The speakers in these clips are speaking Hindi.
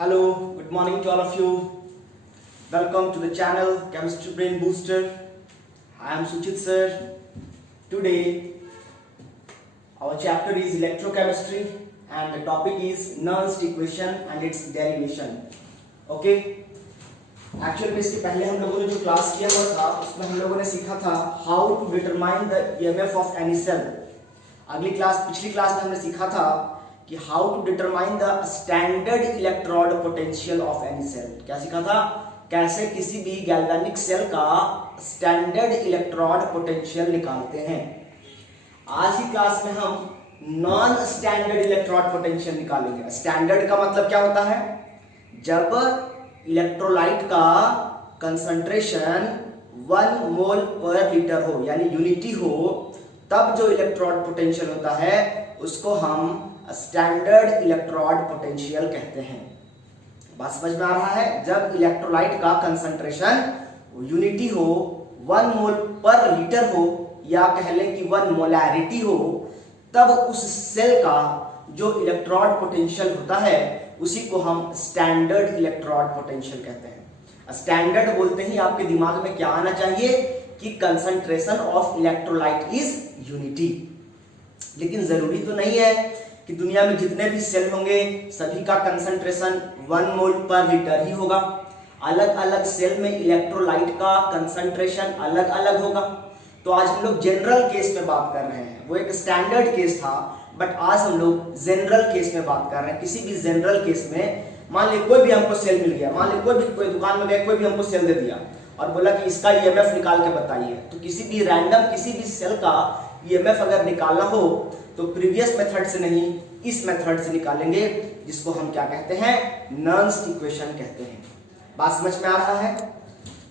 Hello, good morning to all of you. Welcome to the channel Chemistry Brain Booster. I am Suchit sir. Today our chapter is electrochemistry and the topic is Nernst equation and its derivation. Okay? Actual में इसके पहले हम लोगों ने जो क्लास किया हुआ था उसमें हम लोगों ने सीखा था how to determine the EMF of any cell. पिछली क्लास में हमने सीखा था कि how to determine the standard electrode potential of any cell. क्या सीखा था? कैसे किसी भी गैल्वेनिक सेल का स्टैंडर्ड इलेक्ट्रोड पोटेंशियल निकालते हैं. आज की क्लास में हम नॉन स्टैंडर्ड इलेक्ट्रोड पोटेंशियल निकालेंगे. स्टैंडर्ड का मतलब क्या होता है? जब इलेक्ट्रोलाइट का कंसंट्रेशन 1 मोल पर लीटर हो यानी यूनिटी हो तब जो इलेक्ट्रोड पोटेंशियल होता है उसको हम स्टैंडर्ड इलेक्ट्रोड पोटेंशियल कहते हैं. बात समझ में आ रहा है? जब इलेक्ट्रोलाइट का कंसंट्रेशन यूनिटी हो 1 मोल पर लीटर हो या कह लें कि 1 मोलैरिटी हो तब उस सेल का जो इलेक्ट्रोड पोटेंशियल होता है उसी को हम स्टैंडर्ड इलेक्ट्रोड पोटेंशियल कहते हैं. स्टैंडर्ड बोलते ही आपके दिमाग में क्या आना चाहिए कि concentration of electrolyte is unity. लेकिन जरूरी तो नहीं है कि दुनिया में जितने भी सेल होंगे सभी का कंसंट्रेशन 1 मोल पर लीटर ही होगा. अलग अलग सेल में इलेक्ट्रोलाइट का कंसंट्रेशन अलग अलग होगा. तो आज हम लोग जनरल केस में बात कर रहे हैं. वो एक स्टैंडर्ड केस था बट आज हम लोग जनरल केस में बात कर रहे हैं. किसी भी जनरल केस में मान लीजिए कोई भी हमको सेल मिल गया, मान लीजिए कोई दुकान में गए, कोई भी हमको सेल दे दिया और बोला कि इसका ईएमएफ निकाल के बताइए. तो किसी भी रैंडम किसी भी सेल का ईएमएफ अगर निकालना हो तो प्रीवियस मेथड से नहीं इस मेथड से निकालेंगे जिसको हम क्या कहते हैं? नर्न्स्ट इक्वेशन कहते हैं. बात समझ में आ रहा है?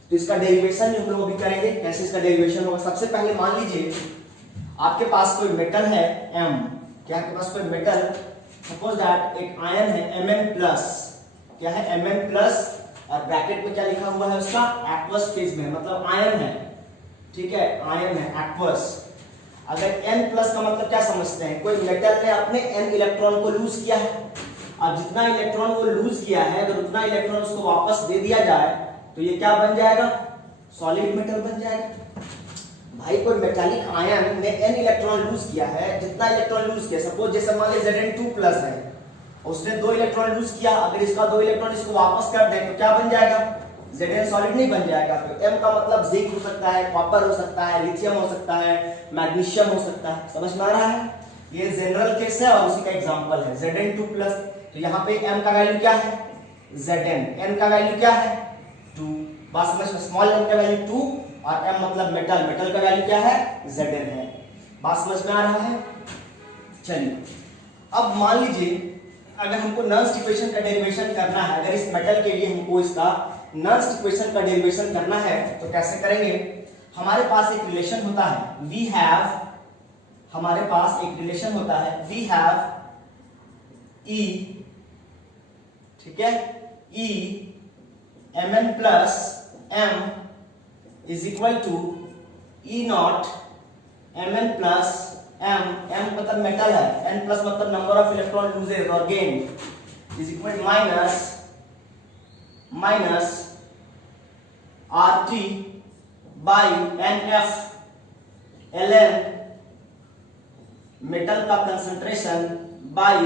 तो इसका डेरिवेशन जो हम लोग अभी करेंगे. कैसे इसका डेरिवेशन होगा? सबसे पहले मान लीजिए आपके पास कोई मेटल है M. क्या आपके पास कोई मेटल, सपोज दैट एक आयन है Mn+. क्या है? Mn+ और ब्रैकेट में क्या लिखा हुआ है उसका? एक्वस फेज में, मतलब आयन है. ठीक है, आयन है, एक्वस. अगर N+ का मतलब क्या समझते हैं? कोई मेटल ने अपने N इलेक्ट्रॉन को लूज किया है. अब जितना इलेक्ट्रॉन वो लूज किया है अगर उतना इलेक्ट्रॉन उसको वापस दे दिया जाए तो ये क्या बन जाएगा? सॉलिड मेटल बन जाएगा. भाई कोई मेटालिक आयन ने N इलेक्ट्रॉन लूज किया है, जितना इलेक्ट्रॉन लूज किया, सपोज जैसे मान लीजिए Zn2+ है, उसने 2 इलेक्ट्रॉन लूज किया, अगर इसका 2 इलेक्ट्रॉन इसको वापस कर दें तो क्या बन जाएगा? Zn सॉलिड नहीं बन जाएगा. तो M का मतलब जिंक हो सकता है, कॉपर हो सकता है, लिथियम हो सकता है, मैग्नीशियम हो सकता है. समझ में आ रहा है? ये जनरल केस है और उसी का एग्जांपल है Zn2+. तो यहाँ पे M का वैल्यू क्या है? Zn. N का वैल्यू क्या है? 2. बात समझ में? स्मॉल n का वैल्यू 2 और M मतलब मेटल, मेटल का वैल्यू क्या है? Zn है. बात समझ में आ रहा है? चलिए अब मान लीजिए अगर हमको नर्न्स्ट इक्वेशन का डेरिवेशन करना है, अगर इस मेटल के लिए हमको इसका नर्न्स्ट इक्वेशन का डेरिवेशन करना है तो कैसे करेंगे? हमारे पास एक रिलेशन होता है वी हैव, हमारे पास एक रिलेशन होता है वी हैव E, ठीक है, E Mn+ M is equal to E0 Mn+ M. M मतलब मेटल है, N+ मतलब नंबर ऑफ इलेक्ट्रॉन लूजेज और gain is equal to minus RT by NF ln metal का कंसंट्रेशन बाय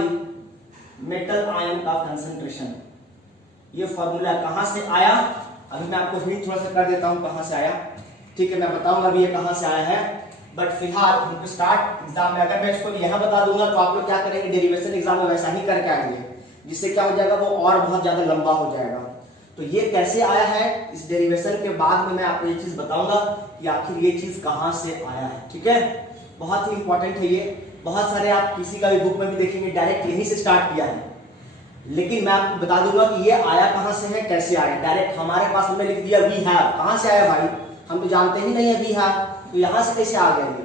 मेटल आयन का कंसंट्रेशन. ये फॉर्मूला कहां से आया? अभी मैं आपको हिंट थोड़ा सा कर देता हूं कहां से आया. ठीक है, मैं बताऊंगा अभी ये कहां से आया है, बट फिलहाल हमको स्टार्ट एग्जाम में अगर मैं इसको यहां बता दूंगा तो आप लोग क्या करेंगे? डेरिवेशन एग्जाम में वैसा ही करके आएंगे, जिससे क्या हो जाएगा? वो और बहुत ज्यादा लंबा हो जाएगा. तो ये कैसे आया है इस डेरिवेशन के बाद में मैं आपको ये चीज बताऊंगा कि आखिर ये चीज कहां से आया है. ठीक है, बहुत ही इंपॉर्टेंट है ये. बहुत सारे आप किसी का भी बुक में भी देखेंगे डायरेक्ट यहीं से स्टार्ट किया है, लेकिन मैं आपको बता दूंगा कि ये आया कहां से है, कैसे आया. डायरेक्ट हमारे पास हमने लिख दिया वी हैव. कहां से आया भाई? हम तो जानते ही नहीं है वी हैव, तो यहां से कैसे आ गया ये?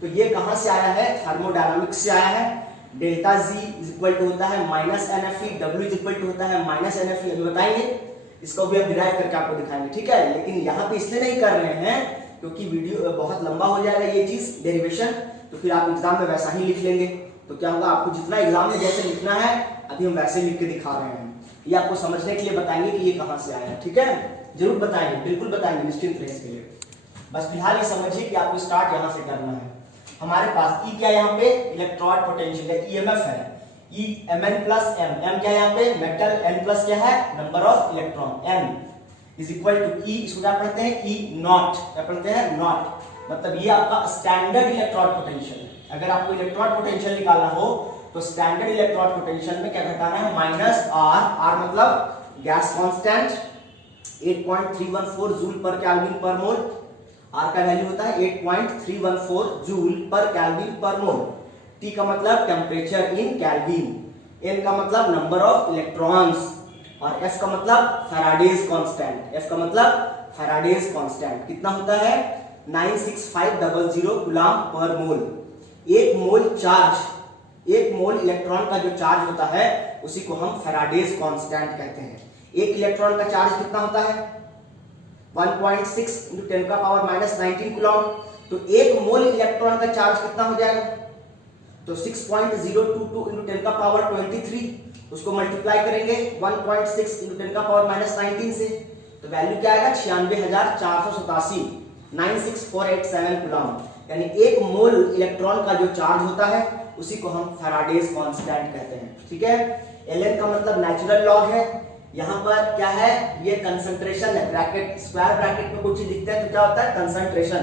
तो ये कहां से आया है? थर्मोडायनामिक्स से आया है. Delta G is equal to होता है -NFE, W is equal to होता है -NFE. अभी बताएंगे, इसको भी हम डिराइव करके आपको दिखाएंगे. ठीक है, लेकिन यहाँ पे इसलिए नहीं कर रहे हैं क्योंकि वीडियो बहुत लंबा हो जाएगा ये चीज डेरिवेशन, तो फिर आप एग्जाम में वैसा ही लिख लेंगे. तो क्या होगा? आपको जितना एग्जाम में जैसे लिखना है अभी हम वैसे लिख के दिखा रहे हैं. ये आपको समझने के लिए बताएंगे कि ये कहां से आया, ठीक है, जरूर बताएंगे, बिल्कुल बताएंगे, निश्चिंत रहे इसके लिए। बस फिलहाल ये समझिए कि आपको स्टार्ट यहां से करना है। हमारे पास ई क्या है यहाँ पे, इलेक्ट्रॉन पोटेंशियल है, ईएमएफ है, ई mn प्लस m, m क्या है यहाँ पे मेटल, n प्लस क्या है number of electron, n is equal to E, इसको क्या पढ़ते हैं ई नॉट, क्या पढ़ते हैं नॉट, मतलब ये आपका स्टैंडर्ड इलेक्ट्रॉन पोटेंशियल है। अगर आपको इलेक्ट्रॉन पोटेंशियल निकालना हो तो स्टैंडर्ड इलेक्ट्रॉन पोटेंशियल में क्या घटाना है, माइनस आर, आर मतलब गैस कांस्टेंट 8.314 जूल पर केल्विन पर मोल, आर का वैल्यू होता है 8.314 जूल पर केल्विन पर मोल, टी का मतलब टेम्परेचर इन केल्विन, एन का मतलब नंबर ऑफ इलेक्ट्रॉन्स और एफ का मतलब फैराडेज कांस्टेंट, एफ का मतलब फैराडेज कांस्टेंट कितना होता है 96500 कूलम पर मोल। एक मोल चार्ज, एक मोल इलेक्ट्रॉन का जो चार्ज होता है उसी को हम फैराडेज कांस्टेंट कहते हैं। एक इलेक्ट्रॉन का चार्ज कितना होता है 1.6 × 10 का पावर माइनस 19 कूलम, तो एक मोल इलेक्ट्रॉन का चार्ज कितना हो जाएगा, तो 6.022 × 10 का पावर 23, उसको मल्टीप्लाई करेंगे 1.6 × 10 का पावर माइनस 19 से, तो वैल्यू क्या आएगा 96,487, 96487 कूलम। यानी एक मोल इलेक्ट्रॉन का जो चार्ज होता है उसी को हम फैराडेज कांस्टेंट कहते हैं, ठीक है। ln का मतलब नेचुरल लॉग है, यहाँ पर क्या है ये कंसंट्रेशन है, ब्रैकेट स्क्वायर ब्रैकेट में कुछ चीज दिखता है तो क्या होता है कंसंट्रेशन।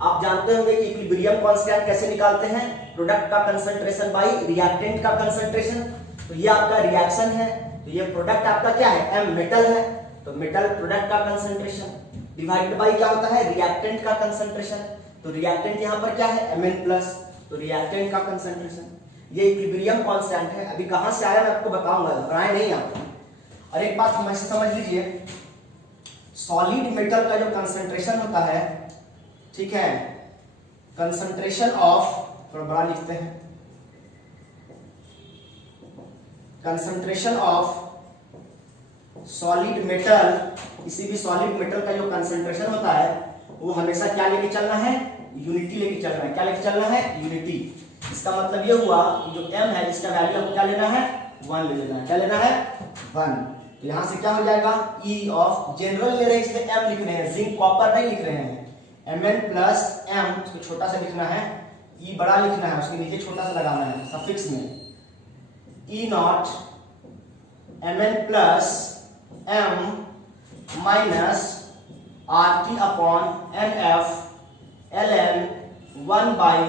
आप जानते होंगे कि इक्विलिब्रियम कांस्टेंट कैसे निकालते हैं, प्रोडक्ट का कंसंट्रेशन बाई रिएक्टेंट का कंसंट्रेशन, तो ये आपका रिएक्शन है, तो ये प्रोडक्ट आपका क्या है m मेटल है, तो मेटल प्रोडक्ट का कंसंट्रेशन डिवाइडेड बाई क्या होता है रिएक्टेंट का कंसंट्रेशन, तो रिएक्टेंट यहाँ पर क्या है Mn प्लस, तो रिएक्टेंट का कंसंट्रेशन, ये इक्विलिब्रियम कांस्टेंट है। अभी कहां से आया मैं आपको बताऊंगा, घबराएं नहीं आप। और एक बात हम ऐसे समझ लीजिए, सॉलिड मेटल का जो कंसंट्रेशन होता है, ठीक है, कंसंट्रेशन ऑफ, थोड़ा बड़ा लिखते हैं, कंसंट्रेशन ऑफ सॉलिड मेटल, किसी भी सॉलिड मेटल का जो कंसंट्रेशन होता है वो हमेशा क्या लेके चलना है, यूनिटी लेके चलना है। क्या लेके चलना है, यूनिटी। इसका मतलब ये हुआ कि जो m है इसका वैल्यू आपको क्या लेना है 1 ले लेना है, क्या लेना है 1, तो यहां से क्या हो जाएगा E ऑफ, जनरल ले रहे हैं इसलिए m लिख रहे हैं, जिंक कॉपर नहीं लिख रहे हैं, Mn प्लस m, उसको छोटा सा लिखना है, E बड़ा लिखना है, उसके नीचे छोटा सा लगाना है सफिक्स में, E not Mn plus m minus RT upon NF ln 1 by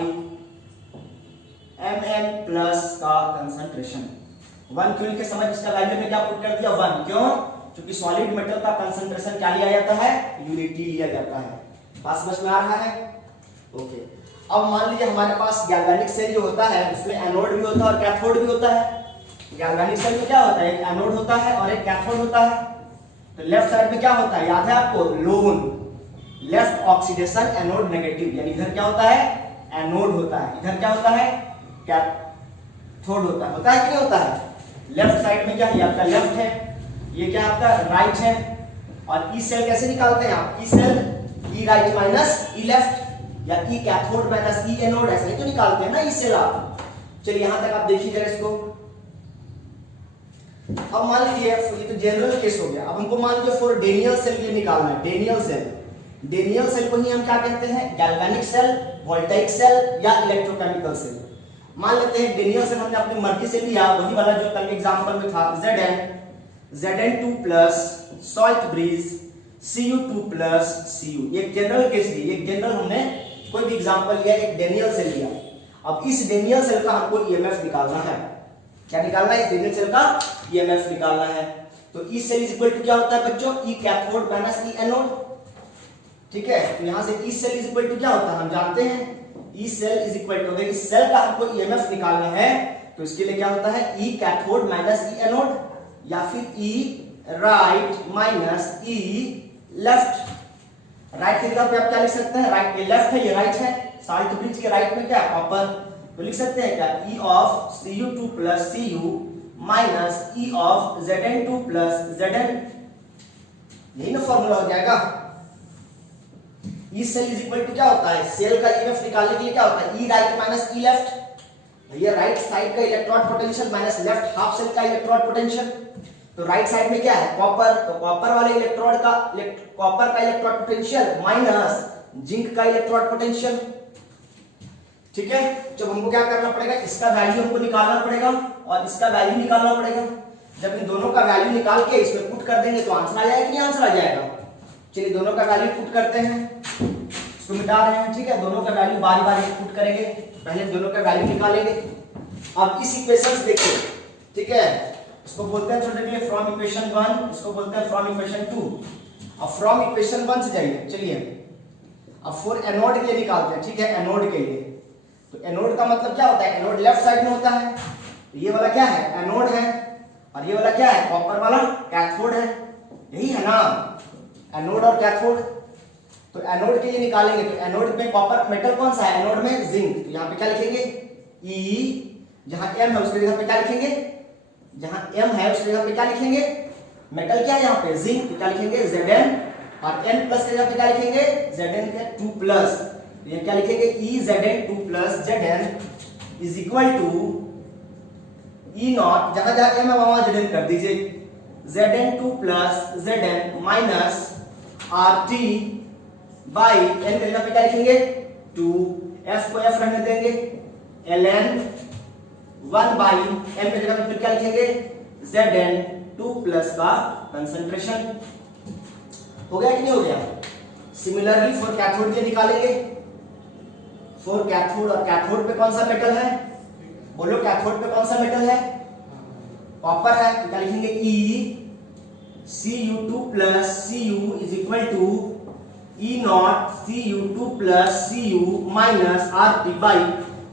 Mn plus का कंसंट्रेशन। 1 क्यों लिखे समझ, इसका वैल्यू में क्या पुट कर दिया 1, क्यों, क्योंकि सॉलिड मेटल का कंसंट्रेशन क्या लिया जाता है, यूनिटी लिया जाता है। बात समझ में आ रहा है, ओके। अब मान लीजिए हमारे पास गैल्वेनिक सेल जो होता है उसमें एनोड भी होता है और कैथोड भी होता है। गैल्वेनिक सेल में क्या होता है, एक एनोड होता है और एक कैथोड होता है। तो लेफ्ट साइड में क्या होता है, याद है आपको, loan, left oxidation anode negative, यानी इधर क्या होता है एनोड होता है, इधर क्या होता है कैथोड होता है कि नहीं होता है। लेफ्ट साइड में क्या है, आपका लेफ्ट है, ये क्या आपका राइट है। और ई सेल कैसे निकालते हैं आप, E cell E right minus E left, या ई कैथोड माइनस ई एनोड, ऐसे ही तो निकालते हैं ना ई सेल आप। चलिए यहां तक आप देखिए जरा इसको। अब मान लीजिए ये तो जनरल केस हो गया, अब हमको मान लीजिए फॉर डेनियल सेल के लिए निकालना है, डेनियल सेल। डेनियल सेल को ही हम क्या कहते हैं, गैल्वेनिक सेल, वोल्टाइक सेल या इलेक्ट्रोकेमिकल सेल। मान लेते हैं डेनियल सेल हमने अपनी मर्जी से लिया, वही वाला जो कल एग्जांपल में था, Zn2 plus salt bridge Cu2 plus Cu, एक जनरल केस ली, एक जनरल हमने कोई भी एग्जांपल लिया, एक डेनियल सेल लिया। अब इस डेनियल सेल का हमको ईएमएफ निकालना है, क्या निकालना है, इस डेनियल सेल का ईएमएफ निकालना है। तो E cell is equal to क्या होता है बच्चों, E cathode minus E anode, ठीक है। तो यहां से E cell is equal to क्या होता है हम जानते हैं, E cell is equal to, अगर इस सेल का हमको ईएमएफ निकालना है तो इसके लिए क्या होता है, ई कैथोड माइनस ई एनोड, या फिर ई right minus E left. Right की जगह पे आप क्या लिख सकते हैं, राइट, ये लेफ्ट है ये राइट है, सॉल्ट ब्रिज के राइट में क्या कॉपर, तो लिख सकते हैं क्या E of Cu2 plus Cu minus E of Zn2 plus Zn, यही ना फॉर्मूला हो जाएगा। E cell is equal to क्या होता है, सेल का ईएमएफ निकालने के लिए क्या होता है, E right minus E left, ये राइट साइड का electron potential minus left half cell का इलेक्ट्रॉन पोटेंशियल। तो राइट साइड में क्या है कॉपर, तो कॉपर वाले इलेक्ट्रोड का कॉपर का इलेक्ट्रोड पोटेंशियल माइनस जिंक का इलेक्ट्रोड पोटेंशियल। ठीक है, जब हमको क्या करना पड़ेगा, इसका वैल्यू हमको निकालना पड़ेगा और इसका वैल्यू निकालना पड़ेगा। जब इन दोनों का वैल्यू निकाल के इसमें पुट कर देंगे तो आंसर आ जाएगा कि नहीं आंसर आ जाएगा। चलिए दोनों का वैल्यू पुट करते हैं, इसको मिटा रहे हैं। ठीक है, दोनों का वैल्यू बारी बारी पुट करेंगे, पहले दोनों का वैल्यू निकालेंगे। अब इस इक्वेशन देखिए, ठीक है, इसको बोलते हैं थोड़े के लिए फ्रॉम इक्वेशन 1, इसको बोलते हैं फ्रॉम इक्वेशन 2। अब फ्रॉम इक्वेशन 1 से जाइए, चलिए अब फॉर एनोड के लिए निकालते हैं। ठीक है, एनोड के लिए, तो एनोड का मतलब क्या होता है, एनोड लेफ्ट साइड में होता है, तो ये वाला क्या है एनोड है, और ये वाला क्या है कॉपर वाला कैथोड है, यही है ना एनोड और कैथोड। तो एनोड के लिए निकालेंगे, तो एनोड में कॉपर मेटल कौन सा है, एनोड में जिंक, तो यहाँ पे क्या लिखेंगे ई, जहां एम है उसके जगह पे क्या लिखेंगे, जहां एम है उसके जगह पे क्या लिखेंगे, मेटल क्या है यहाँ पे जिंक, तो क्या लिखेंगे Zn, और N प्लस के जगह पे क्या लिखेंगे Zn के 2 प्लस, ये क्या लिखेंगे E Zn 2 plus Zn is equal to E naught, जहां जहां M है वहां Zn कर दीजिए, Zn 2 plus Zn minus RT by N के जगह पे क्या लिखेंगे 2, F को F रहने देंगे, Ln 1 बाई M के जगह पे फिर क्या लिखेंगे Zn 2 प्लस का कंसंट्रेशन। हो गया कि नहीं हो गया। सिमिलरली फॉर कैथोड के निकालेंगे, फॉर कैथोड, और कैथोड पे कौन सा मेटल है, बोलो कैथोड पे कौन सा मेटल है, कॉपर है, तो क्या लिखेंगे E Cu2 plus Cu is equal to E naught Cu2 plus Cu minus RT by,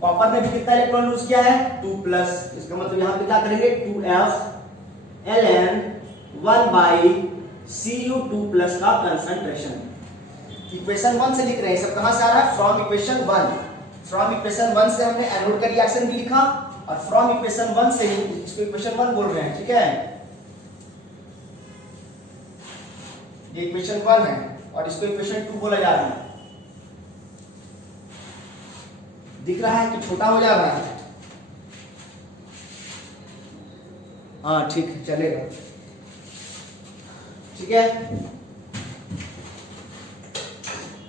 copper ने भी कितना इलेक्ट्रॉन लूज किया है 2 प्लस, इसका मतलब यहां पे क्या करेंगे 2F Ln 1 by Cu2 plus का कंसंट्रेशन। इक्वेशन 1 से लिख रहे हैं, सब कहां से आ रहा है फ्रॉम इक्वेशन 1। फ्रॉम इक्वेशन 1 से हमने एनोड का रिएक्शन भी लिखा, और फ्रॉम इक्वेशन 1 से ही इसको इक्वेशन 1 बोल रहे हैं। ठीक है, ये इक्वेशन 1 है और इसको इक्वेशन 2 बोला जा रहा है। दिख रहा है कि छोटा हो जा रहा है, हाँ ठीक है चलेगा। ठीक है,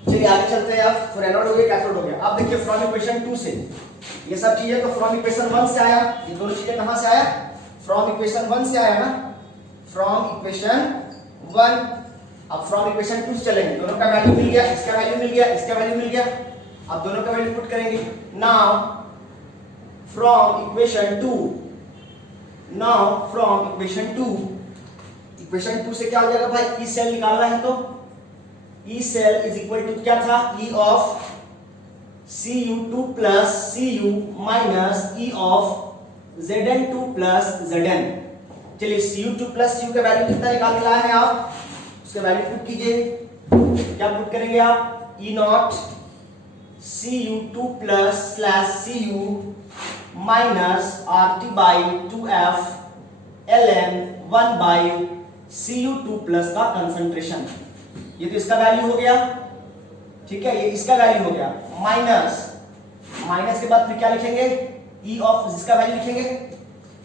चलिए आगे चलते हैं। अब फॉर एनोड हो गया, कैथोड हो गया। अब देखिए फ्रॉम इक्वेशन 2 से ये सब चीजें तो फ्रॉम इक्वेशन 1 से आया, ये दोनों चीजें कहां से आया, फ्रॉम इक्वेशन 1 से आया ना, फ्रॉम इक्वेशन 1। अब फ्रॉम इक्वेशन 2 से चलेंगे, दोनों का वैल्यू मिल गया, इसका वैल्यू मिल गया, इसका वैल्यू मिल गया, अब दोनों का वैल्यू पुट करेंगे। Now from equation 2, now from equation 2, equation 2 से क्या हो जाएगा भाई, ई सेल निकालना है, तो E cell is equal to क्या था, E of Cu2 plus Cu minus E of Zn2 plus Zn। चलिए Cu2 प्लस Cu का वैल्यू कितना निकाल के लाए हैं आप, उसका वैल्यू पुट कीजिए। क्या पुट करेंगे आप, E naught Cu2 plus slash Cu minus RT by 2F Ln 1 by Cu2 plus का कंसंट्रेशन। ये तो इसका वैल्यू हो गया, ठीक है, ये इसका वैल्यू हो गया, माइनस, माइनस के बाद फिर क्या लिखेंगे, ई ऑफ जिसका वैल्यू लिखेंगे,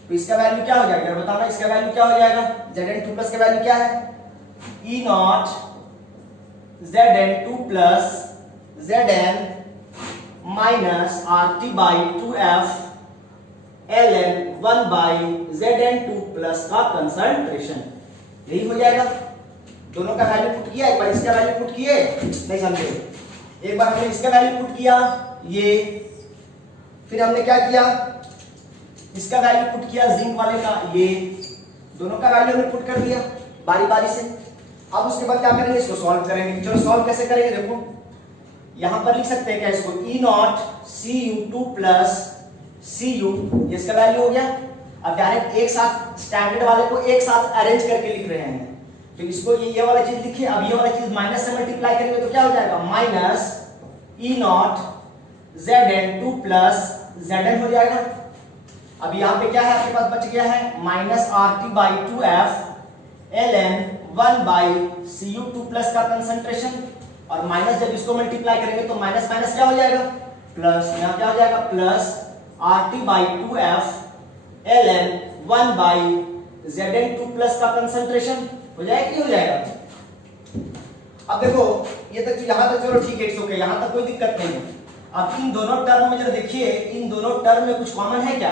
तो इसका वैल्यू क्या हो जाएगा बताना, इसका वैल्यू क्या हो जाएगा, Zn2 प्लस का वैल्यू क्या है, E naught Zn2 plus Zn minus RT by 2F Ln 1 by Zn2 plus का कंसंट्रेशन। यही हो जाएगा, दोनों का वैल्यू पुट किया, एक बार इसका वैल्यू पुट किए, नहीं समझे, एक बार हमने इसका वैल्यू पुट किया ये, फिर हमने क्या किया, इसका वैल्यू पुट किया जिंक वाले का, ये दोनों का वैल्यू हमने पुट कर दिया बारी बारी से। अब उसके बाद क्या करेंगे, इसको सॉल्व करेंगे। चलो सॉल्व कैसे करेंगे, देखो यहां पर लिख सकते हैं क्या इसको, ई नॉट Cu2 प्लस Cu, ये इसका वैल्यू हो गया। अब डायरेक्ट एक साथ स्टैंडर्ड वाले को एक साथ अरेंज करके लिख रहे हैं, तो इसको ये वाला चीज लिखिए। अब ये वाला चीज माइनस से मल्टीप्लाई करेंगे तो क्या हो जाएगा, माइनस ई नॉट Zn2 प्लस Zn हो जाएगा। अब यहाँ पे क्या है आपके पास बच गया है, minus RT by 2F Ln 1 by Cu2 plus का कंसंट्रेशन, और माइनस जब इसको मल्टीप्लाई करेंगे तो माइनस माइनस क्या हो जाएगा, प्लस, यहाँ क्या हो जाएगा, plus RT by 2F Ln 1 by Zn2+ का कंसंट्रेशन हो जाएगा कि नहीं हो जाएगा? अब देखो ये तक यहां तक चलो ठीक है, इट्स ओके, यहां तक कोई दिक्कत नहीं है। अब इन दोनों टर्म में जरा देखिए, इन दोनों टर्म में कुछ कॉमन है क्या?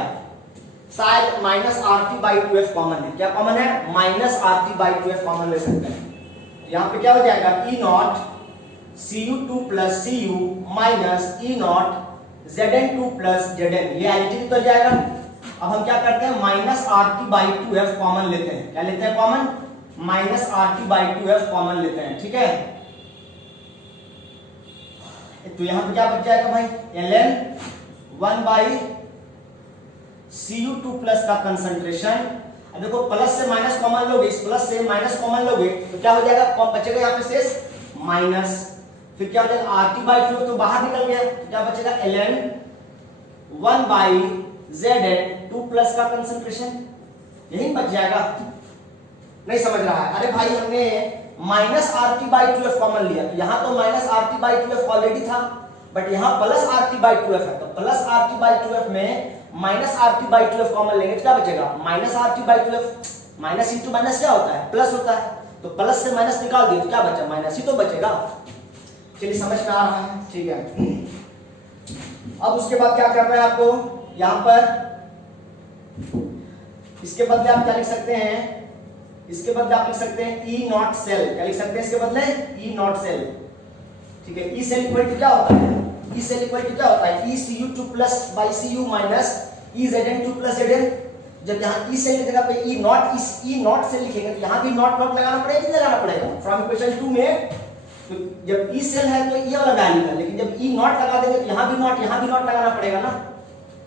शायद -RT/2F कॉमन है। क्या कॉमन है? -RT/2F कॉमन ले सकते हैं। यहाँ पे क्या हो जाएगा? E0 Cu2 + Cu minus E0 Zn2 + Zn, ये एलटी निकल जाएगा। अब हम क्या करते हैं? -RT/2F कॉमन लेते हैं। क्या लेते हैं कॉमन? -RT/2F कॉमन लेते हैं, ठीक है। तो यहां पे क्या बच जाएगा भाई? ln 1/Cu2+ का कंसंट्रेशन। अब देखो प्लस से माइनस कॉमन लोगे, इस प्लस से माइनस कॉमन लोगे तो क्या हो जाएगा? कौन बचेगा यहाँ पे शेष? माइनस। फिर क्या हो जाएगा? RT/2 तो बाहर निकल गया, तो क्या बचेगा? ln 1/Zn2+ का कंसंट्रेशन, यही बच जाएगा। नहीं समझ रहा है? अरे भाई हमने -RT/2F कॉमन लिया, तो यहाँ तो -RT/2F ऑलरेडी था, बट यहाँ +RT/2F है, तो +RT/2F में -RT/2F कॉमन लेंगे तो क्या बचेगा? -RT/2F। माइनस इंटू माइनस क्या होता है? प्लस होता है, तो प्लस से माइनस निकाल दिए तो क्या बचा? माइनस ही तो बचेगा। चलिए समझ में आ रहा है, ठीक है। अब उसके बाद क्या करना है आपको? यहाँ पर इसके बदले आप क्या लिख सकते हैं? इसके बदले आप लिख सकते हैं E0 सेल। क्या लिख सकते हैं इसके बदले? E0 सेल, ठीक है। E सेल इक्वल टू क्या होता है? E सेल इक्वल टू क्या होता है? ECU2+/Cu minus EZn2+ Zn। जब यहाँ E सेल की जगह पे E0 सेल लिखेंगे तो यहाँ भी नॉट लगाना पड़ेगा, नहीं लगाना पड़ेगा? फ्रॉम इक्वेशन 2 में तो जब E सेल है तो ये वाला वैल्यू है, लेकिन जब E0 लगा देंगे तो यहाँ भी नॉट लगाना पड़ेगा ना।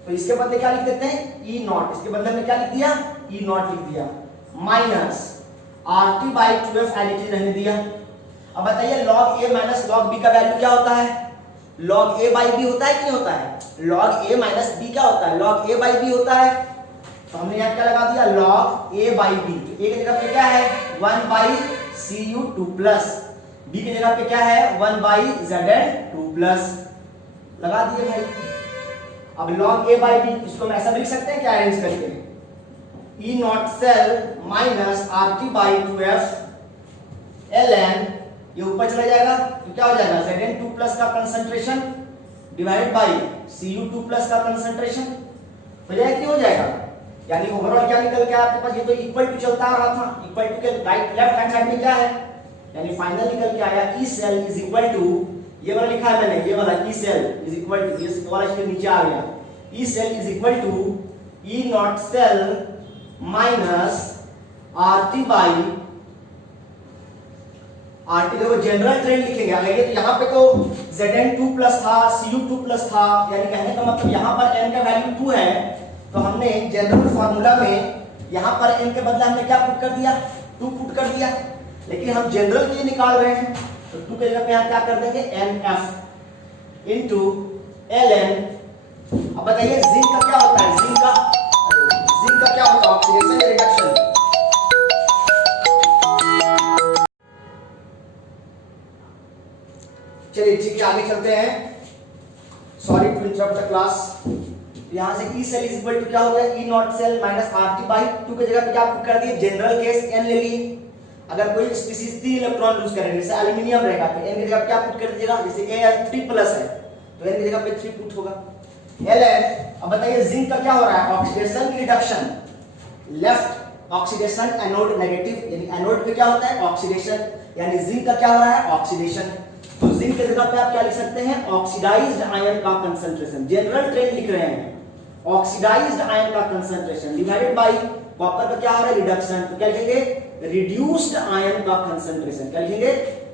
तो इसके बदले क्या लिख देते हैं? E0। इसके बदले में क्या लिख दिया? E0 लिख दिया, माइनस RT/2F एलटी रहने दिया। अब बताइए log A minus log B का वैल्यू क्या होता है? log A/B होता है कि नहीं होता है? log A माइनस B क्या होता है? log A/B होता है। तो हमने यहाँ क्या लगा दिया? log A/B। तो A की जगह पे क्या है? 1/Cu2+, B की जगह पे क्या है? 1/Zn2+, लगा दिए भाई। अब log A/B इसको हम ऐसा भी लिख सकते हैं क्या? अरेंज करके E0 cell minus RT/2F ln, ये ऊपर चला जाएगा तो क्या हो जाएगा? Zn2+ का कंसंट्रेशन डिवाइडेड बाय Cu2+ का कंसंट्रेशन हो जाएगा कि हो जाएगा? यानी ओवरऑल क्या निकल के आपके पास? ये तो इक्वल टू चलता आ रहा था, इक्वल टू के राइट लेफ्ट हैंड साइड में क्या है? यानी फाइनल निकल के आया E cell is equal to, ये वाला लिखा है मैंने, ये वाला E cell is equal to, ये वाला इसके नीचे आ गया, E cell is equal to E0 cell minus RT देखो जनरल ट्रेंड लिखेंगे अगर ये, तो यहाँ पे तो Zn2+ था, Cu2+ था, यानी कहने का मतलब यहाँ पर n का वैल्यू 2 है, तो हमने जनरल फार्मूला में यहाँ पर n के बदले हमने क्या पुट कर दिया? 2 पुट कर दिया। लेकिन हम जनरल के लिए निकाल रहे हैं तो 2 के जगह पे यहाँ क्या कर देंगे? NF into ln। अब बताइए जिंक का क्या होता है? जिंक का क्या होता है? ऑक्सीडेशन या रिडक्शन? चलिए ठीक है, आगे चलते हैं। Sorry to interrupt the class. यहां से E cell is equal to क्या हो गया? E0 सेल माइनस RT/2 की जगह पे क्या पुट कर दिए? जनरल केस n ले लिए। अगर कोई स्पीशीज 3 इलेक्ट्रॉन लूज करें, जैसे एल्युमिनियम रहेगा तो n की जगह क्या पुट कर दीजिएगा? जैसे Al3+ है तो n की जगह पे 3 पुट होगा। Ln, अब बताइए जिंक का क्या हो रहा है? ऑक्सीडेशन की reduction, left oxidation, anode negative, यानी एनोड पे क्या होता है? ऑक्सीडेशन, यानी जिंक का क्या हो रहा है? ऑक्सीडेशन। तो जिंक की जगह पे आप क्या लिख सकते हैं? ऑक्सीडाइज्ड आयन का कंसंट्रेशन, जनरल ट्रेंड लिख रहे हैं, ऑक्सीडाइज्ड आयन का कंसंट्रेशन डिवाइडेड बाय कॉपर का क्या हो रहा है? रिडक्शन, तो क्या लिखेंगे? रिड्यूस्ड आयन का कंसंट्रेशन। क्या लिखेंगे?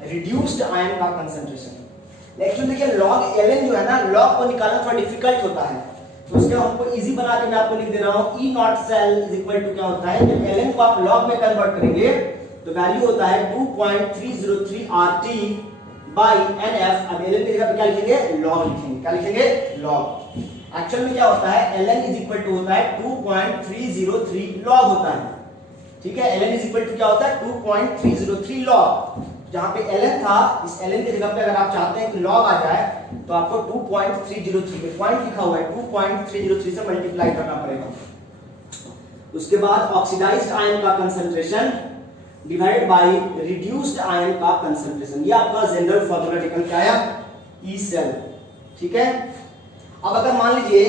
रिड्यूस्ड आयन का कंसंट्रेशन। एक्चुअली देखिए log ln जो है ना, log को निकालना थोड़ा डिफिकल्ट होता है, तो उसके हमको इजी बना के मैं आपको लिख दे रहा हूं। E0 cell is equal to क्या होता है? जब ln को आप log में कन्वर्ट करेंगे तो वैल्यू होता है 2.303 RT/NF। अब ln की जगह पे क्या लिखेंगे? log लिखेंगे। क्या लिखेंगे? log। एक्चुअल में क्या होता है? ln इज इक्वल टू होता है 2.303 log होता है, ठीक है। ln इज इक्वल टू क्या होता है? 2.303 log। जहां पे ln था, इस ln की जगह पे अगर आप चाहते हैं कि log आ जाए तो आपको 2.303 पे पॉइंट लिखा हुआ है, 2.303 से मल्टीप्लाई करना पड़ेगा। उसके बाद ऑक्सीडाइज्ड आयन का concentration divided by reduced ion का कंसंट्रेशन। ये आपका जनरल फॉर्मूला निकल के आया ई सेल। ठीक है, अब अगर मान लीजिए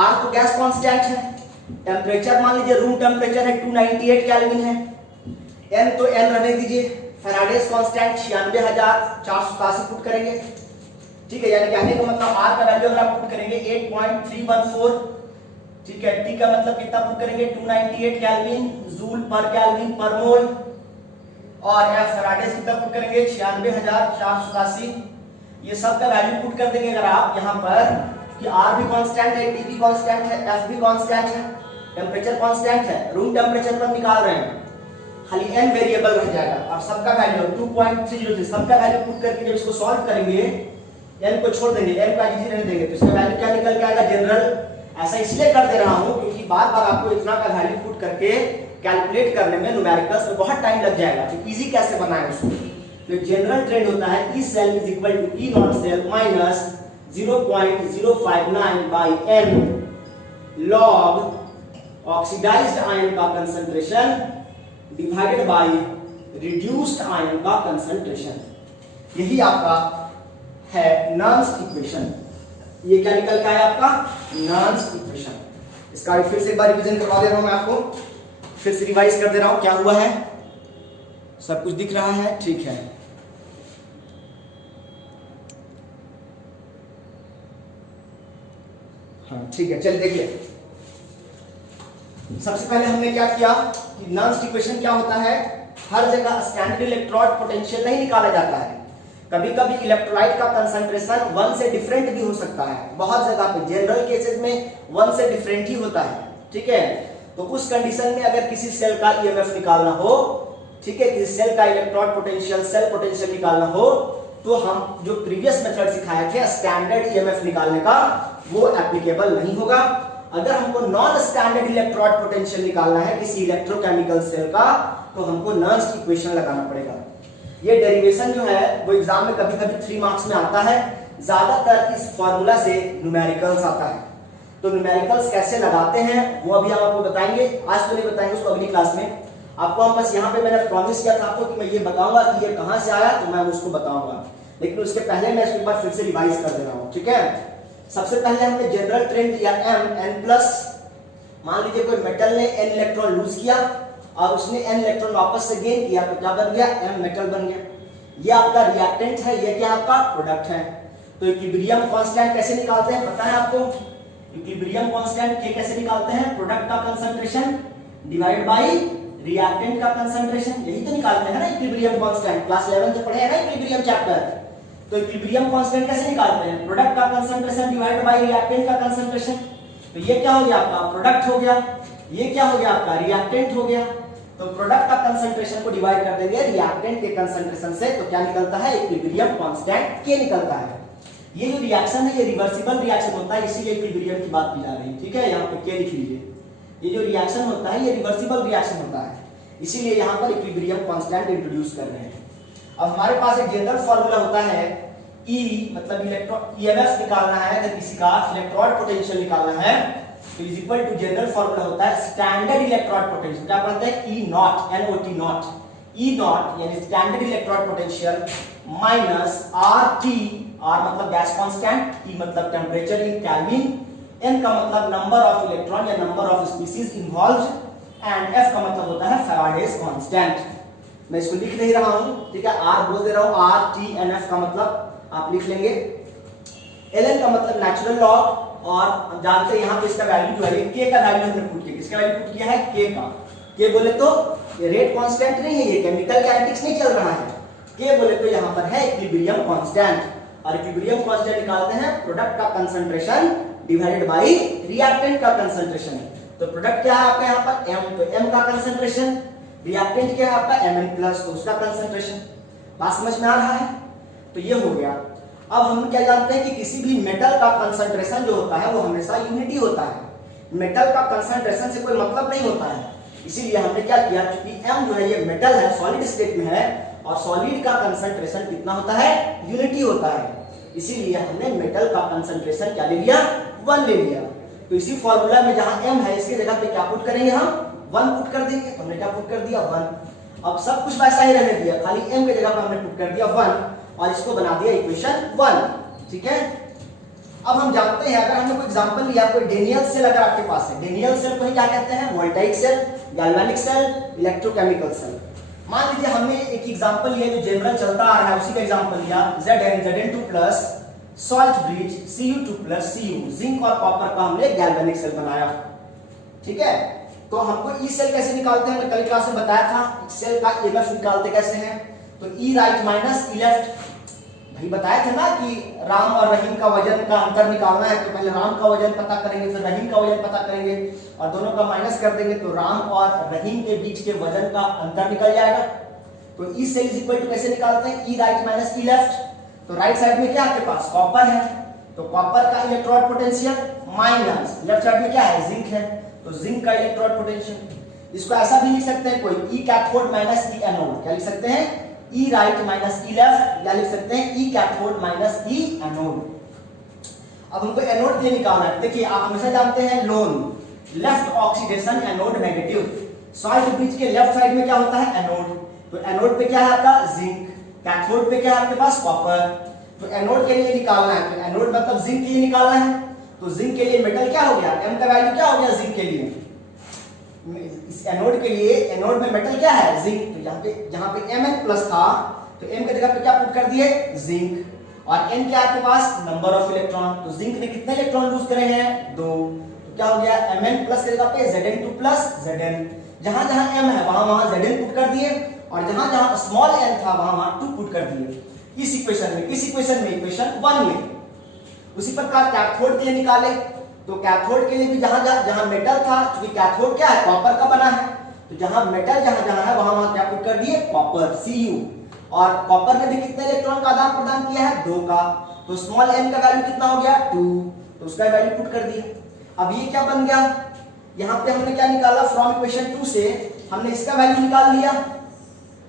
R तो गैस कांस्टेंट है, टेम्परेचर मान लीजिए रूम टेम्परेचर है 298 केल्विन है, N तो N रहने दीजिए, फैराडेस कांस्टेंट 96,487 पुट करेंगे। ठीक है, यानी कहने का मतलब R का वैल्यू अगर आप पुट करेंगे 8.314, ठीक है, T का मतलब कितना पुट करेंगे 298 केल्विन जूल पर केल्विन पर मोल, और F फैराडेस कितना पुट करेंगे 96,487। ये सब का वैल्यू पुट कर देंगे अगर आप यहाँ पर कि R भी कांस्टेंट है, T भी कांस्टेंट है, F भी कांस्टेंट है, टेम्परेचर कांस्टेंट है, रूम टेम्परेचर पर निकाल रहे हैं, खाली n वेरिएबल रह जाएगा और सबका वैल्यू 2.303 सबका वैल्यू पुट करके जब इसको सॉल्व करेंगे n को छोड़ देंगे, n का इजी रहने देंगे तो इसका वैल्यू क्या निकल के आएगा जनरल। ऐसा इसलिए कर दे रहा हूं क्योंकि बार बार आपको इतना का वैल्यू पुट करके कैलकुलेट करने में न्यूमेरिकल्स में बहुत टाइम लग जाएगा, तो इजी कैसे बनाएं उसको। तो जनरल ट्रेंड होता है E cell is equal to E naught cell minus 0.059 by n log oxidised ion का concentration divided by reduced ion का कंसंट्रेशन। यही आपका है नॉन्स इक्वेशन। ये क्या निकल के आया आपका नॉन्स इक्वेशन। इसका फिर से एक बार रिवीजन करवा दे रहा हूं मैं आपको, फिर से रिवाइज कर दे रहा हूं क्या हुआ है, सब कुछ दिख रहा है, ठीक है। हाँ ठीक है, चलिए देखिए। सबसे पहले हमने क्या किया कि नॉन्स इक्वेशन क्या होता है, हर जगह स्टैंडर्ड इलेक्ट्रोड पोटेंशियल नहीं निकाला जाता है, कभी कभी इलेक्ट्रोलाइट का कंसंट्रेशन 1 से डिफरेंट भी हो सकता है, बहुत जगह पे जनरल केसेस में 1 से डिफरेंट ही होता है। ठीक है, तो उस कंडीशन में अगर किसी सेल का ईएमएफ निकालना हो, ठीक है, किसी सेल का इलेक्ट्रोड पोटेंशियल सेल पोटेंशियल निकालना हो, तो हम जो प्रीवियस मेथड सिखाए थे स्टैंडर्ड ईएमएफ निकालने का, वो एप्लीकेबल नहीं होगा। अगर हमको नॉन स्टैंडर्ड इलेक्ट्रोड पोटेंशियल निकालना है किसी इलेक्ट्रोकेमिकल सेल का, तो हमको नॉन्स इक्वेशन लगाना पड़ेगा। ये डेरिवेशन जो है वो एग्जाम में कभी कभी 3 मार्क्स में आता है, ज्यादातर इस फॉर्मूला से न्यूमेरिकल्स आता है। तो न्यूमेरिकल्स कैसे लगाते हैं वो अभी हम आपको बताएंगे, आज तो नहीं बताएंगे, उसको अगली क्लास में आपको हम बस यहाँ पे मैंने प्रॉमिस किया था आपको कि मैं ये बताऊंगा कि ये कहां से आया, तो मैं उसको बताऊंगा, लेकिन उसके पहले मैं इसको एक बार फिर से रिवाइज कर दे रहा हूँ। ठीक है, सबसे पहले हमने जनरल ट्रेंड या n प्लस, मान लीजिए कोई मेटल ने n इलेक्ट्रॉन लूज किया और उसने n इलेक्ट्रॉन वापस से गेन किया, तो क्या बन गया, m मेटल बन गया। ये आपका रिएक्टेंट है, ये क्या आपका प्रोडक्ट है। तो इक्विलिब्रियम कांस्टेंट कैसे निकालते हैं पता है आपको, इक्विलिब्रियम कांस्टेंट के कैसे निकालते हैं, प्रोडक्ट का कंसंट्रेशन डिवाइड बाय रिएक्टेंट का कंसंट्रेशन, यही तो निकालते हैं ना इक्विलिब्रियम कांस्टेंट, क्लास 11 से पढ़े हैं ना इक्विलिब्रियम चैप्टर। तो इक्विलिब्रियम कांस्टेंट कैसे निकालते हैं, प्रोडक्ट का कंसंट्रेशन डिवाइड बाय रिएक्टेंट का कंसंट्रेशन। तो ये क्या हो गया आपका प्रोडक्ट हो गया, ये क्या हो गया आपका रिएक्टेंट हो गया। तो प्रोडक्ट का कंसंट्रेशन को डिवाइड कर देंगे रिएक्टेंट के कंसंट्रेशन से, तो क्या निकलता है, इक्विलिब्रियम कांस्टेंट के निकलता है। ये जो रिएक्शन है ये रिवर्सिबल रिएक्शन होता है, इसीलिए इक्विलिब्रियम की बात की जा रही है। ठीक है, यहाँ पे के लिख लीजिए, ये जो रिएक्शन होता है ये रिवर्सिबल रिएक्शन होता है, इसीलिए यहाँ पर इक्विलिब्रियम कांस्टेंट इंट्रोड्यूस कर रहे हैं। अब हमारे पास एक जनरल फार्मूला होता है E, मतलब इलेक्ट्रॉन ईएमएफ निकालना है, अगर किसी का इलेक्ट्रोड पोटेंशियल निकालना है तो is equal to general formula होता है स्टैंडर्ड इलेक्ट्रोड पोटेंशियल, क्या पढ़ते हैं E naught, NOT naught, E naught यानी standard electrode potential minus RT, R मतलब गैस कांस्टेंट, T मतलब टेम्परेचर इन केल्विन, N का मतलब नंबर ऑफ इलेक्ट्रॉन या number of species involved, and F का मतलब होता है फैराडेस कांस्टेंट। मैं इसको लिख नहीं रहा हूं, ठीक है, R बोल दे रहा हूं, RT and F का मतलब आप लिख लेंगे। ln का मतलब नेचुरल लॉग, और हम जानते हैं यहाँ पे इसका वैल्यू जो है k का वैल्यू हमने पुट किया, किसका वैल्यू पुट किया है, k का। k बोले तो ये रेट कांस्टेंट नहीं है, ये केमिकल कैनेटिक्स नहीं चल रहा है, k बोले तो यहाँ पर है इक्विलिब्रियम कांस्टेंट, और इक्विलिब्रियम कांस्टेंट निकालते हैं प्रोडक्ट का कंसंट्रेशन डिवाइडेड बाय रिएक्टेंट का कंसंट्रेशन। तो प्रोडक्ट क्या है आपका यहाँ पर m, तो m का कंसंट्रेशन, रिएक्टेंट क्या है आपका Mn+, तो उसका कंसंट्रेशन। बात समझ में आ रहा है, तो ये हो गया। अब हम क्या जानते हैं कि किसी भी मेटल का कंसंट्रेशन जो होता है वो हमेशा यूनिटी होता है, मेटल का कंसंट्रेशन से कोई मतलब नहीं होता है, इसीलिए हमने क्या किया, क्योंकि m जो है ये मेटल है, सॉलिड स्टेट में है, और सॉलिड का कंसंट्रेशन कितना होता है, यूनिटी होता है, इसीलिए हमने मेटल का कंसंट्रेशन क्या ले लिया, 1 ले लिया। तो इसी फॉर्मूला में जहां m है इसकी जगह पे क्या पुट करेंगे हम 1 पुट कर देंगे। हमने क्या पुट कर दिया 1। अब सब कुछ वैसा ही रहने दिया, खाली m की जगह पे हमने पुट कर दिया 1 और इसको बना दिया इक्वेशन 1। ठीक है, अब हम जानते हैं अगर हमने कोई एग्जांपल लिया, कोई डेनियल सेल अगर आपके पास है, डेनियल सेल को ही क्या कहते हैं, voltaic cell, galvanic cell, electrochemical cell. मान लीजिए हमने एक एग्जांपल लिया जो जनरल चलता आ रहा है, उसी का एग्जांपल लिया Zn2 plus salt bridge Cu2 plus Cu, zinc और कॉपर का हमने गैल्वेनिक सेल बनाया। ठीक है, तो हमको ई सेल कैसे निकालते हैं, हमने कल क्लास में बताया था सेल का ईएमएफ निकालते कैसे हैं। तो ई राइट माइनस ई लेफ्ट, भाई बताया था ना कि राम और रहीम का वजन का अंतर निकालना है, तो पहले राम का वजन पता करेंगे, फिर रहीम का वजन पता करेंगे और दोनों का माइनस कर देंगे, तो राम और रहीम के बीच के वजन का अंतर निकल जाएगा। तो E cell is equal to कैसे निकालते हैं, E right minus E left. तो राइट साइड में क्या आपके पास कॉपर है, तो कॉपर का electrode potential minus left side में क्या है जिंक है, तो जिंक का इलेक्ट्रोड पोटेंशियल। इसको ऐसा भी लिख सकते हैं कोई ई कैथोड माइनस ई एनोड, क्या लिख सकते हैं E right minus E left, या लिख सकते हैं ई कैथोड माइनस ई एनोड। अब हमको एनोड के लिए निकालना है। देखिए आप हमेशा जानते हैं loan left oxidation anode negative, salt bridge के लेफ्ट साइड में क्या होता है एनोड, तो एनोड पे क्या है आपका जिंक, कैथोड पे क्या है आपके पास कॉपर। तो एनोड के लिए निकालना है, तो एनोड मतलब जिंक के लिए निकालना है, तो जिंक के लिए मेटल क्या हो गया, m का वैल्यू क्या हो गया जिंक के लिए, इस एनोड के लिए एनोड में मेटल क्या है जिंक, तो जहां पे Mn प्लस था तो m की जगह पे क्या पुट कर दिए जिंक, और n क्या है आपके पास नंबर ऑफ इलेक्ट्रॉन, तो जिंक ने कितने इलेक्ट्रॉन लूज करे हैं 2, तो क्या हो गया Mn प्लस की जगह पे Zn2 प्लस Zn, जहां जहां m है वहां वहां Zn पुट कर दिए और जहां जहां स्मॉल n था वहां वहां 2 पुट कर दिए। इस इक्वेशन में, किस इक्वेशन में, इक्वेशन 1 में। उसी प्रकार कैथोड के लिए निकाले, तो कैथोड के लिए भी जहां जहां मेटल था, क्योंकि कैथोड क्या है कॉपर का बना है, तो जहां मेटल जहां जहां है वहां वहां क्या पुट कर दिए कॉपर Cu, और कॉपर ने भी कितने इलेक्ट्रॉन का आदान प्रदान किया है 2 का, तो स्मॉल n का वैल्यू कितना हो गया 2, तो उसका वैल्यू पुट कर दिए। अब ये क्या बन गया, यहां पे हमने क्या निकाला फ्रॉम इक्वेशन 2 से हमने इसका वैल्यू निकाल लिया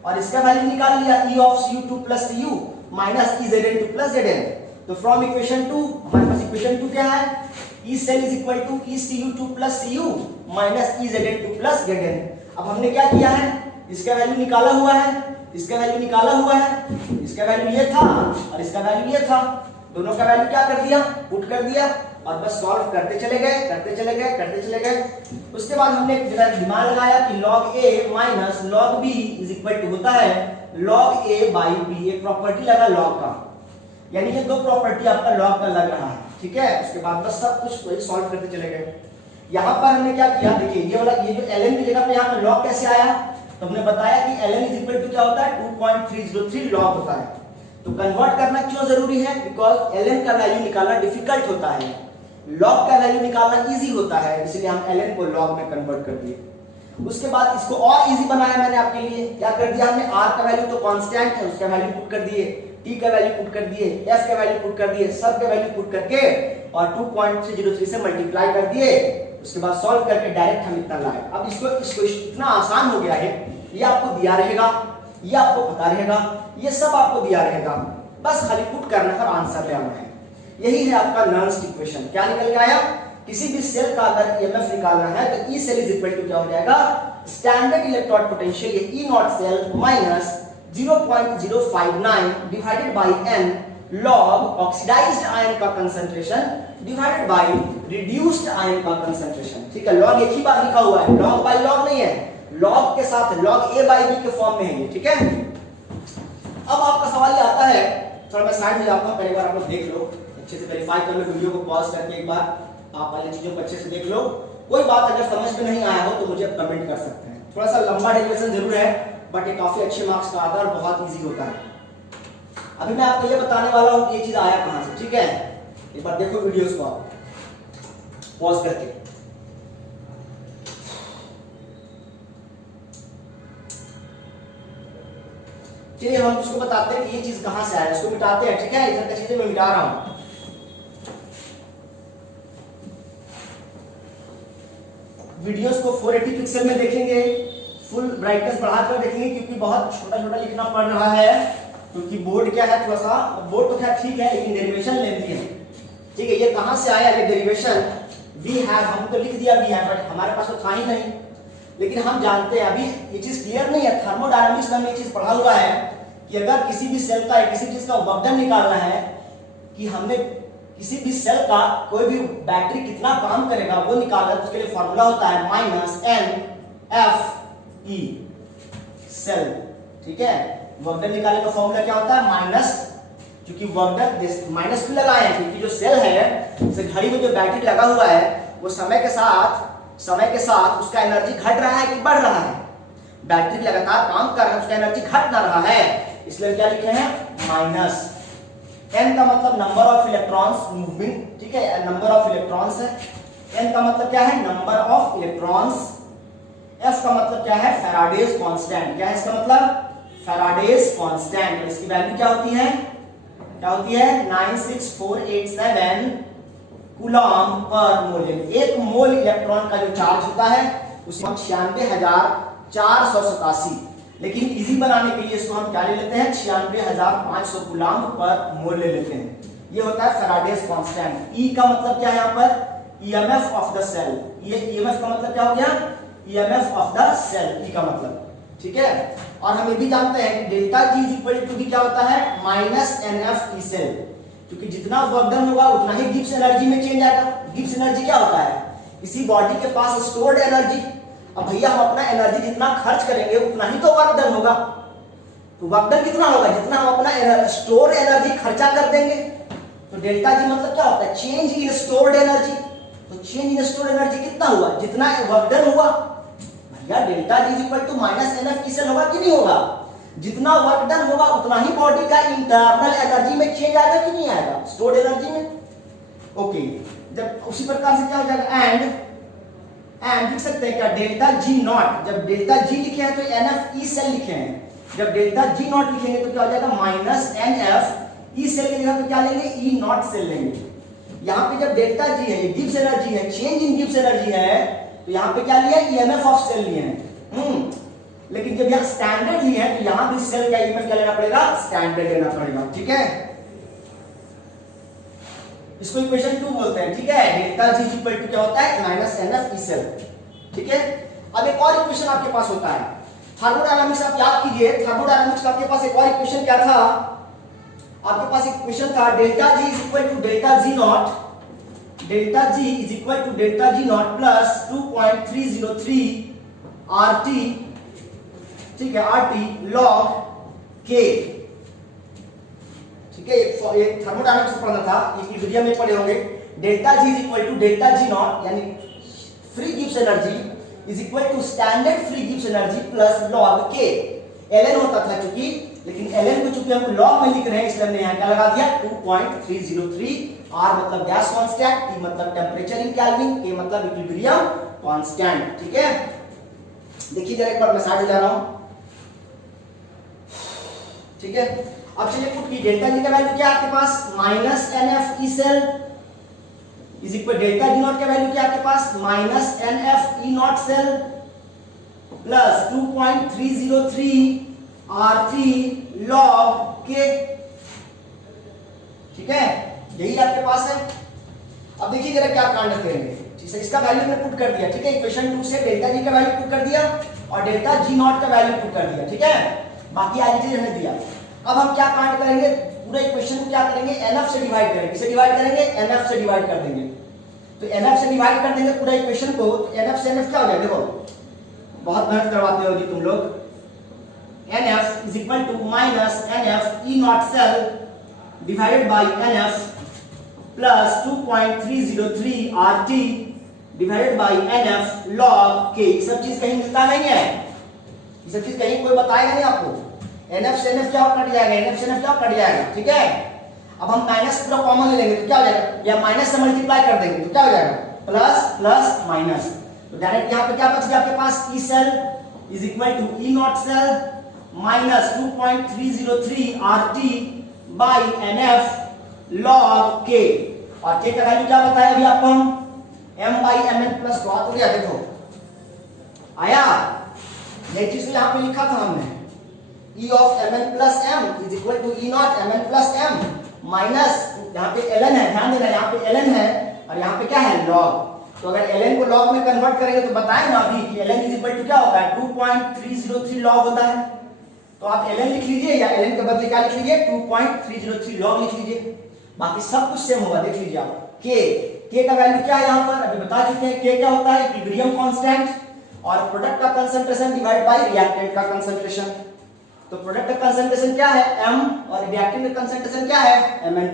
और इसका वैल्यू निकाल लिया E of Cu2 plus Cu minus E Zn2 plus Zn। तो फ्रॉम इक्वेशन 2 हमारे पास इक्वेशन 2 क्या है, E cell is equal to E Cu2 plus Cu minus E Zn2 plus Zn। अब हमने क्या किया है, इसका वैल्यू निकाला हुआ है, इसका वैल्यू निकाला हुआ है, इसका वैल्यू ये था और इसका वैल्यू ये था, दोनों का वैल्यू क्या कर दिया पुट कर दिया और बस सॉल्व करते चले गए करते चले गए करते चले गए। उसके बाद हमने दिमाग लगाया कि log a minus log b is equal to होता है log a बाई b, एक प्रॉपर्टी लगा log का, यानी ये दो प्रॉपर्टी आपका log का लग रहा है। ठीक है, उसके बाद बस सब कुछ वही सॉल्व करते चले गए। यहाँ पर हमने क्या किया, देखिए ये वाला ये जो ln की जगह पे यहाँ पे log कैसे आया, तो हमने बताया कि ln इज इक्वल टू क्या होता है 2.303 log होता है। तो कन्वर्ट करना क्यों जरूरी है, बिकॉज ln का वैल्यू निकालना डिफिकल्ट होता है, log का वैल्यू निकालना इजी होता है, इसलिए हम ln को log में कन्वर्ट कर दिए। उसके बाद इसको और इजी बनाया मैंने आपके लिए, क्या कर दिया हमने, r का वैल्यू तो कांस्टेंट है उसका वैल्यू पुट कर दिए, t का वैल्यू पुट कर दिए, f का वैल्यू पुट कर दिए, सब के वैल्यू पुट करके और 2.303 से मल्टीप्लाई कर दिए। उसके बाद सॉल्व करके डायरेक्ट हम इतना लाए। अब इसको इतना आसान हो गया है, ये आपको दिया रहेगा, ये आपको पता रहेगा, ये सब आपको दिया रहेगा, बस खाली पुट करना और आंसर ले आना है। यही है आपका नर्न्स इक्वेशन। क्या निकल के आया, किसी भी सेल का अगर ईएमएफ निकालना है तो E cell is equal to क्या हो जाएगा, स्टैंडर्ड इलेक्ट्रोड पोटेंशियल ये E naught cell minus 0.059 divided by n log oxidised ion का concentration divided by reduced ion का कंसंट्रेशन। ठीक है, log एक ही बार लिखा हुआ है, log बाय log नहीं है, log के साथ log a बाय b के फॉर्म में है ये। ठीक है, अब आपका सवाल ये आता है, थोड़ा मैं स्लाइड में जाता हूं, पहले बार आप लोग देख लो अच्छे से, वेरीफाई कर लो, वीडियो को पॉज करके एक बार आप वाली चीजों को अच्छे से देख लो। कोई बात अगर समझ में नहीं आया हो तो मुझे कमेंट कर सकते हैं। थोड़ा सा लंबा डेरिवेशन जरूर है बट ये काफी अच्छे मार्क्स का आता है और बहुत इजी होता है। अभी मैं आपको ये बताने वाला हूं कि ये चीज आया कहां से। ठीक है, एक बार देखो वीडियोस को आप पॉज करके। चलिए हम उसको बताते हैं कि ये चीज कहां से आया, इसको मिटाते हैं। ठीक है, इधर की चीजें मैं मिटा रहा हूं। वीडियोस को 480 पिक्सल में देखेंगे, फुल ब्राइटनेस बढ़ाकर देखेंगे क्योंकि बहुत छोटा छोटा लिखना पड़ रहा है, क्योंकि बोर्ड क्या है थोड़ा सा, बोर्ड तो खैर ठीक है लेकिन डेरिवेशन लेंथी है। ठीक है, ये कहां से आया, ये डेरिवेशन वी हैव, हम तो लिख दिया वी हैव, बट हमारे पास तो था ही नहीं। लेकिन हम जानते हैं, अभी ये चीज क्लियर नहीं है, थर्मोडायनामिक्स में ये चीज पढ़ा हुआ है कि अगर किसी भी सेल का किसी चीज का वर्कडन निकालना है, कि हमने किसी भी सेल का कोई भी बैटरी कितना काम करेगा वो निकालना है, तो उसके लिए फॉर्मूला होता है minus N F E cell. ठीक है, वर्कडन निकालने का फॉर्मूला क्या होता है माइनस, क्योंकि वर्कडन माइनस क्यों लगाए हैं, क्योंकि जो सेल है, जैसे घड़ी में जो बैटरी लगा हुआ है, वो समय के साथ उसका एनर्जी घट रहा है कि बढ़ रहा है। बैटरी लगातार काम कर रहा है, उसका एनर्जी घट ना रहा है, इसलिए क्या लिखे हैं माइनस। n का मतलब नंबर ऑफ इलेक्ट्रॉन्स मूविंग, ठीक है, नंबर ऑफ इलेक्ट्रॉन्स है। n का मतलब क्या है नंबर ऑफ इलेक्ट्रॉन्स। f का मतलब क्या है फैराडेज कांस्टेंट। क्या है इसका मतलब फैराडेज कांस्टेंट। इसकी वैल्यू क्या होती है 96487 कूलम पर मोल। एक मोल इलेक्ट्रॉन का जो चार्ज होता है उसमें 96,487, लेकिन इजी बनाने के लिए इसको हम क्या ले लेते हैं 96,500 कूलम पर मोल ले लेते हैं। ये होता है फैराडेज कांस्टेंट। E का मतलब क्या है यहाँ पर EMF ऑफ द सेल। ये EMF का मतलब क्या हो गया EMF of the cell, E का मतलब। ठीक है, और हम ये भी जानते हैं कि डेल्टा G इक्वल टू क्या होता है माइनस NF E सेल, क्योंकि जितना वर्क डन होगा उतना ही गिब्स एनर्जी में चेंज आएगा। गिब्स एनर्जी क्या होता है किसी बॉडी के पास स्टोर्ड एनर्जी। अब भैया हम अपना एनर्जी जितना खर्च करेंगे उतना ही तो वर्क डन होगा, तो वर्क डन कितना होगा जितना हम अपना स्टोर एनर्जी खर्चा कर देंगे। तो डेल्टा G मतलब क्या होता है चेंज इन स्टोर्ड एनर्जी। तो चेंज इन स्टोर्ड एनर्जी कितना हुआ जितना वर्क डन हुआ। भैया delta G equal to minus NF E cell होगा कि नहीं होगा। जितना वर्क डन होगा उतना ही बॉडी का इंटरनल एनर्जी में चेंज आएगा कि नहीं आएगा स्टोर्ड एनर्जी में। ओके, जब उसी प्रकार से क्या हो जाएगा एंड लिख सकते हैं क्या डेल्टा G नॉट। जब डेल्टा G लिखे हैं तो NF E सेल लिखे हैं, जब डेल्टा G नॉट लिखेंगे तो क्या हो जाएगा माइनस NF E सेल की जगह पे क्या लेंगे E नॉट सेल लेंगे। यहाँ पे जब डेल्टा G है ये गिब्स एनर्जी है, चेंज इन गिब्स एनर्जी है, तो यहाँ पे क्या लिया EMF ऑफ सेल लिए हैं। लेकिन जब यहाँ स्टैंडर्ड लिए हैं तो यहाँ भी सेल का EMF क्या लेना पड़ेगा स्टैंडर्ड लेना पड़ेगा। ठीक है, इसको इक्वेशन 2 बोलते हैं। ठीक है, डेल्टा G इक्वल टू क्या होता है माइनस NF E सेल। ठीक है, अब एक और इक्वेशन आपके पास होता है थर्मोडायनामिक्स। आप याद कीजिए थर्मोडायनामिक्स का आपके पास एक और इक्वेशन क्या था, आपके पास एक इक्वेशन था delta G equal to delta G naught. Delta G is equal to delta G naught plus 2.303 RT, ठीक है, RT log K। ठीक है, एक थर्मोडायनामिक्स पढ़ना था, इक्विलिब्रियम में पढ़े होंगे। Delta G is equal to delta G naught यानी free Gibbs energy is equal to standard free Gibbs energy plus log K। ln होता था चूंकि, लेकिन ln को चूंकि हम log में लिख रहे हैं इसलिए हमने यहाँ क्या लगा दिया 2.303। R मतलब गैस कांस्टेंट, T मतलब टेम्परेचर इन केल्विन, K मतलब इक्विलिब्रियम कांस्टेंट। ठीक है, देखिए जरा एक बार मैं साइड हो जा रहा हूं। ठीक है, अब चलिए पुट की डेल्टा G का वैल्यू क्या है आपके पास minus NF E cell is equal delta G naught का वैल्यू क्या है आपके पास minus NF E naught cell plus 2.303 R3 log K। ठीक है, यही आपके पास है। अब देखिए जरा क्या कांड करेंगे। ठीक है, इसका वैल्यू मैंने पुट कर दिया। ठीक है, इक्वेशन 2 से डेल्टा G का वैल्यू पुट कर दिया और डेल्टा G नॉट का वैल्यू पुट कर दिया। ठीक है, बाकी आज चीज रहने दिया। अब हम क्या कांड करेंगे पूरा इक्वेशन को क्या करेंगे NF से डिवाइड करेंगे। किसे डिवाइड करेंगे NF से डिवाइड कर देंगे। तो NF से डिवाइड कर देंगे पूरा इक्वेशन को, तो NF से NF क्या हो जाएगा देखो, बहुत मेहनत करवाते होगी तुम लोग। NF is equal to minus NF E naught cell divided by NF plus 2.303 RT divided by NF log K। ये सब चीज कहीं मिलता नहीं है, ये सब चीज कहीं कोई बताएगा नहीं आपको। NF से NF क्या कट जाएगा, NF से NF क्या कट जाएगा। ठीक है, अब हम माइनस पूरा कॉमन ले लेंगे तो क्या हो जाएगा, या माइनस से मल्टीप्लाई कर देंगे तो क्या हो जाएगा प्लस प्लस माइनस। तो डायरेक्ट यहाँ पे क्या बच गया आपके पास E cell is equal to E naught cell minus 2.303 RT by NF log K। और K का वैल्यू क्या बताया अभी आपको हम M/Mn प्लस बात हो गया। देखो आया, ये चीज यहाँ पे लिखा था हमने E of Mn plus M is equal to E naught Mn plus M minus यहाँ पे ln है, ध्यान देना यहाँ पे ln है और यहाँ पे क्या है log। तो अगर ln को log में कन्वर्ट करेंगे तो बताएं ना अभी कि ln इज इक्वल टू क्या होता है 2.303 log होता है। तो आप ln लिख लीजिए या ln के बदले क्या लिख लीजिए 2.303 log लिख लीजिए, बाकी सब कुछ सेम होगा। देख लीजिए आप k का वैल्यू क्या है यहाँ पर अभी बता चुके हैं। k क्या होता है इक्विलिब्रियम कांस्टेंट और प्रोडक्ट का कंसंट्रेशन डिवाइड बाय रिएक्टेंट का कंसंट्रेशन। तो प्रोडक्ट का कंसंट्रेशन क्या है m और रिएक्टेंट का कंसंट्रेशन क्या है Mn+।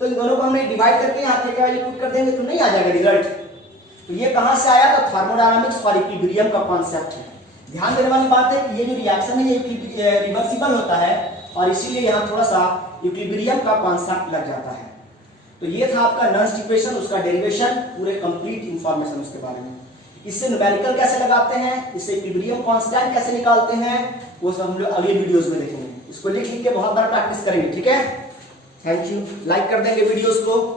तो इन दोनों को हमने डिवाइड करके यहाँ k का वैल्यू पुट कर देंगे तो नहीं आ जाएगा रिजल्ट। तो ये कहां से आया तो थर्मोडायनामिक्स और इक्विलिब्रियम का कांसेप्ट है। ध्यान देने वाली बात है कि ये जो रिएक्शन है ये रिवर्सिबल होता है और इसीलिए यहाँ थोड़ा सा इक्विलिब्रियम का कांसेप्ट लग जाता है। तो ये था आपका नर्स्ट इक्वेशन, उसका डेरिवेशन, पूरे कंप्लीट इंफॉर्मेशन उसके बारे में। इससे न्यूमेरिकल कैसे लगाते हैं, इससे इक्विलिब्रियम कांस्टेंट कैसे निकालते हैं, वो सब हम लोग अगले वीडियोस में देखेंगे। इसको लिख लिख के बहुत बार प्रैक्टिस करेंगे, ठीक है। Thank you. लाइक कर देंगे वीडियोस को।